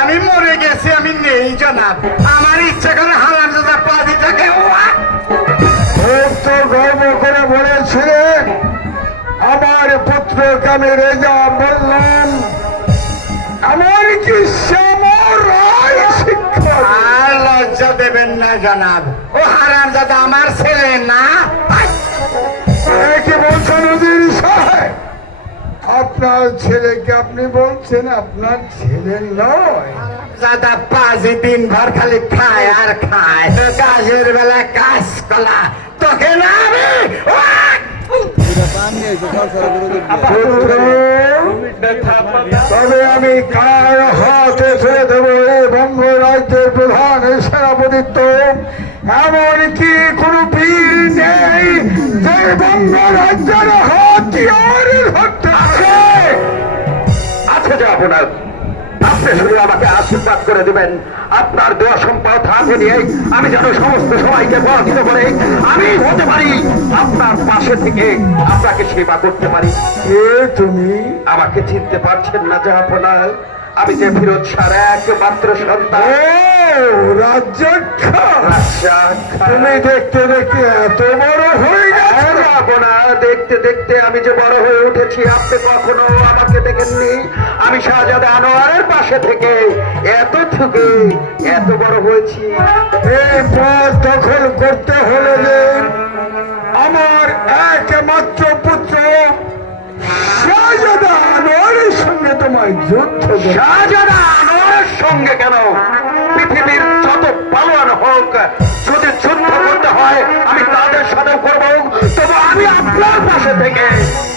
আমি মরে গেছি আমি নেই জনাব। আমার ইচ্ছা করে হালাম দাদা পাদি থাকে গর্ব করে বলেছিলেন আমার পুত্রকে আমি রেজা বললাম আমার কি শিক্ষা আর লজ্জা দেবেন না জানাব। ও হারাম দাদা আমার ছেলে না। আপনার ছেলেকে আপনি বলছেন আপনার ছেলে নয়। দাদা পাঁচই দিন ভর খালি খায় আর খায়। কাজের বেলা কাজ কলা তোকে না আমি তবে আমি কার হাতে ছেড়ে দেবো বঙ্গ রাজ্যের প্রধান সেনাপতিত্ব? এমনকি কোন বীর নেই যে বঙ্গ রাজ্যের আপনার আপনি শুধু আমাকে আশীর্বাদ করে দিবেন। আপনার সম্পদ হাতে নিয়ে আমি যেন সমস্ত সবাইকে পরাজিত করে আমি হতে পারি। আপনার পাশে থেকে আপনাকে সেবা করতে পারি। কে তুমি? আমাকে চিনতে পারছেন না জাহাপনা আমি যে ফিরোজ সার একমাত্র সন্তান। তুমি দেখতে দেখতে এত বড় হয়ে দেখতে দেখতে আমি যে বড় হয়ে উঠেছি আপনি কখনো আমাকে দেখেননি? আমি শাহজাদা আনোয়ারের পাশে থেকে এত থেকে এত বড় হয়েছি। এই দখল করতে হলে আমার একমাত্র পুত্র শাহজাদা আনোয়ারের সঙ্গে তোমায় যুদ্ধ শাহজাদা আনোয়ারের সঙ্গে কেন? হয় আমি তাদের সাথে করব। তবু আমি আপনার পাশে থেকে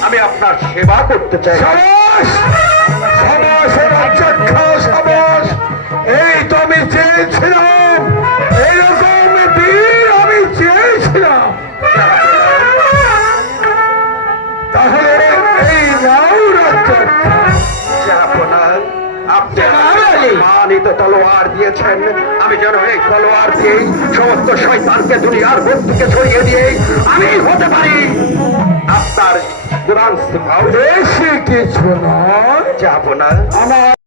আমি আপনার সেবা করতে চাই। এই তো আমি চেয়েছিলাম। এইরকম বীর আমি চেয়েছিলাম। তাহলে এই নাও আপনার আমাকে মানিত তলোয়ার দিয়েছেন। আমি যেন এই তলোয়ার দিয়েই সমস্ত শয়তানকে দুনিয়ার বন্ধুকে ছড়িয়ে দিয়ে আমি হতে পারি। আপনার দুরান কিছু নয়। যাব না। আমার